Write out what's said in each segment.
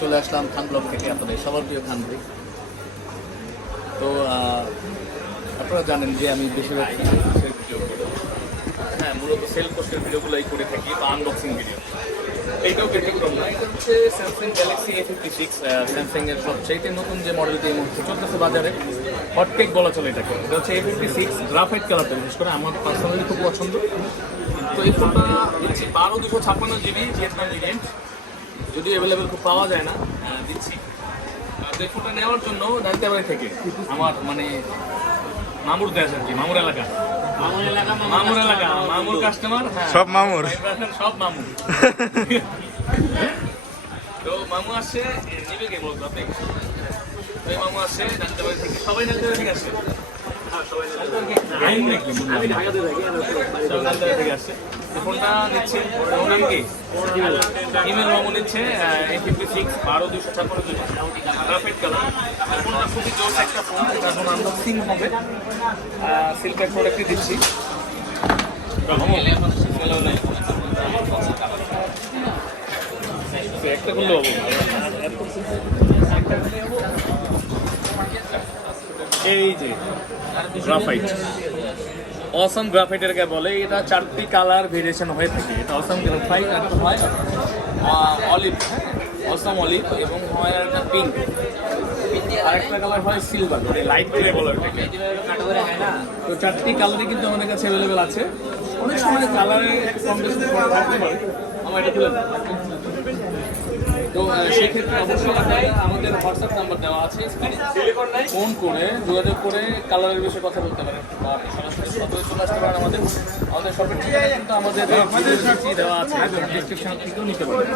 চলে আসলাম খান ব্লক থেকে আপনাদের সবার প্রিয় খান ভাই তো আপনারা জানেন যে আমি বেশিরভাগ মূলত সেল কোর্সের ভিডিওগুলোই করে থাকি বা আনবক্সিং ভিডিও এইটাও ব্যতিক্রম না। এটা হচ্ছে Samsung Galaxy A fifty six Samsung এর সবচেয়ে নতুন যে মডেলটি এই মুহূর্তে চলতেছে বাজারে হটকেক বলা চলে এটাকে। এটা হচ্ছে এ ফিফটি সিক্স গ্রাফাইট কালারটা বিশেষ করে, আমার পার্সোনালি খুব পছন্দ। তো এই ফোনটা দিচ্ছি বারো দুশো ছাপ্পান্ন জিবি ভিয়েতনাম যদিও অ্যাভেলেবেল খুব পাওয়া যায় না দিচ্ছি। এই ফোনটা নেওয়ার জন্য নাইতাবাড়ি থেকে, আমার মানে মামুর দেশ আর কি, মামুর এলাকা। মামুর এলাকা মামুর কাস্টমার সব মামুর। সব মামু তো মামু আসছে নিবে কে বলতো আপনি ওই মামু আসছে নান্দাবাড়ি থেকে সবাই নান্দাবাড়ি থেকে আসছে? আমি ঢাকাতে থাকি সব থেকে আসছে। এই ফোনটা নিচ্ছে ওর নাম কি ইমেল মামু নিচ্ছে ফিফটি সিক্স বারো দুশো ছাপ্পান্ন দুশো গ্রাফাইট কালার ফোনটা খুবই জোস একটা ফোন এটা এখন আনবক্সিং হবে। সিলপ্যাক প্রোডাক্টই দিচ্ছি। এই যে গ্রাফাইট অসম গ্রাফাইট এটাকে বলে, এটা চারটি কালার ভেরিয়েশন হয়ে থাকে। এটা অসম গ্রাফাইট আর হয় অলিভ অসম অলিভ এবং হয় আর একটা পিঙ্ক আর একটা কালার হয় সিলভার মানে লাইট তো চারটি কিন্তু আমাদের কাছে অ্যাভেলেবেল আছে। অনেক সময় তো সেক্ষেত্রে আমাদের হোয়াটসঅ্যাপ নাম্বার দেওয়া আছে। ফোন করে যোগাযোগ করে কালারের বিষয়ে কথা বলতে পারেন। বা আপনি সরাসরি চলে আসতে পারেন আমাদের। আমাদের শপের ঠিকানা কিন্তু আমাদের দেওয়া আছে। ডিসক্রিপশন থেকেও নিতে পারেন।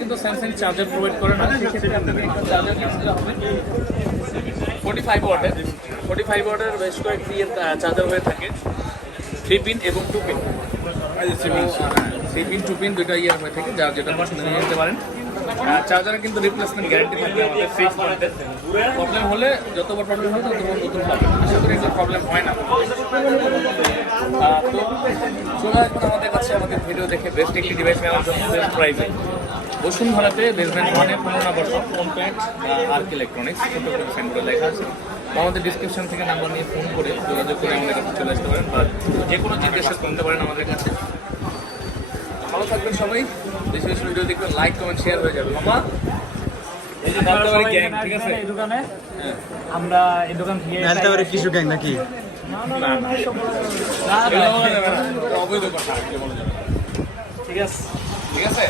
কিন্তু স্যামসাং চার্জার প্রোভাইড করে না। চার্জার হবে? ফোর্টি ফাইভ ওয়াটের ফোর্টি ফাইভ ওয়াটের বেশ কয়েকটি চার্জার হয়ে থাকে। থ্রি পিন এবং two pin three pin two pin দুইটা ইয়ার হয়ে থাকে যার যেটা পছন্দ নিয়ে নিতে পারেন। চার্জারে কিন্তু রিপ্লেসমেন্ট গ্যারান্টি থাকবে আমাদের ফিক্স প্রবলেম হলে যতবার প্রবলেম হয় ততবার নতুন পাবে আশা করি এগুলো প্রবলেম হয় না। তো চলে আসবেন আমাদের কাছে আমাদের ভিডিও দেখে বেস্ট একটি ডিভাইস নেওয়ার জন্য বেস্ট প্রাইসে বসুন্ধরাতে বেসমেন্ট ওয়ানে পনেরো number shop phone pant arc electronics ছোট করে সাইন করে লেখা আছে। আমাদের ডিসক্রিপশন থেকে নাম্বার নিয়ে ফোন করে যোগাযোগ করে আমাদের কাছে চলে আসতে পারেন বা যে কোনো জিজ্ঞাসা করতে পারেন আমাদের কাছে। ভালো থাকবেন সবাই। বেশি বেশি ভিডিও দেখবেন লাইক কমেন্ট শেয়ার হয়ে যাবে মামা হ্যাঁ। আমরা এই দোকান থেকে কিশোর গ্যাং নাকি। ঠিক আছে ঠিক আছে